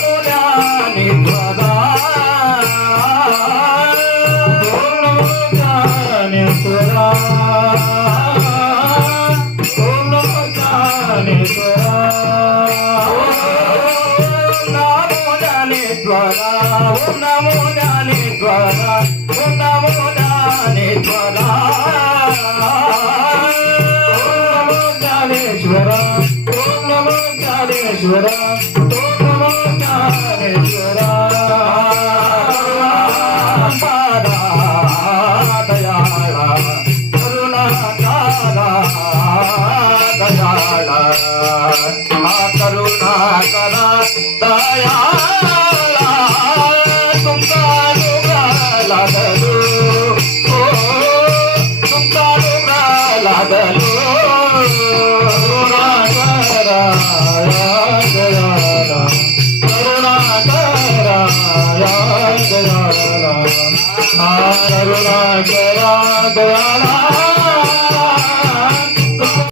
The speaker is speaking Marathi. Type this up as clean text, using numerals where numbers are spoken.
मोल्याने त्वरा पूर्ण मोल्याने त्वरा पूर्ण मोल्याने त्वरा नमो ज्ञानेश्वरा ओम नमो ज्ञानेश्वरा ओम नमो ज्ञानेश्वरा ओम नमो ज्ञानेश्वरा ओम नमो ज्ञानेश्वरा ओम नमो ज्ञानेश्वरा दयाळा करुणाकारा दयाळा करुणाकरा दयाळा तुमचा डोंगरा लागलो तुमचा डोंगरा लागलो करुणाकरा दयाळा करुणाकरा दयाळा करुणाकरा दयाळा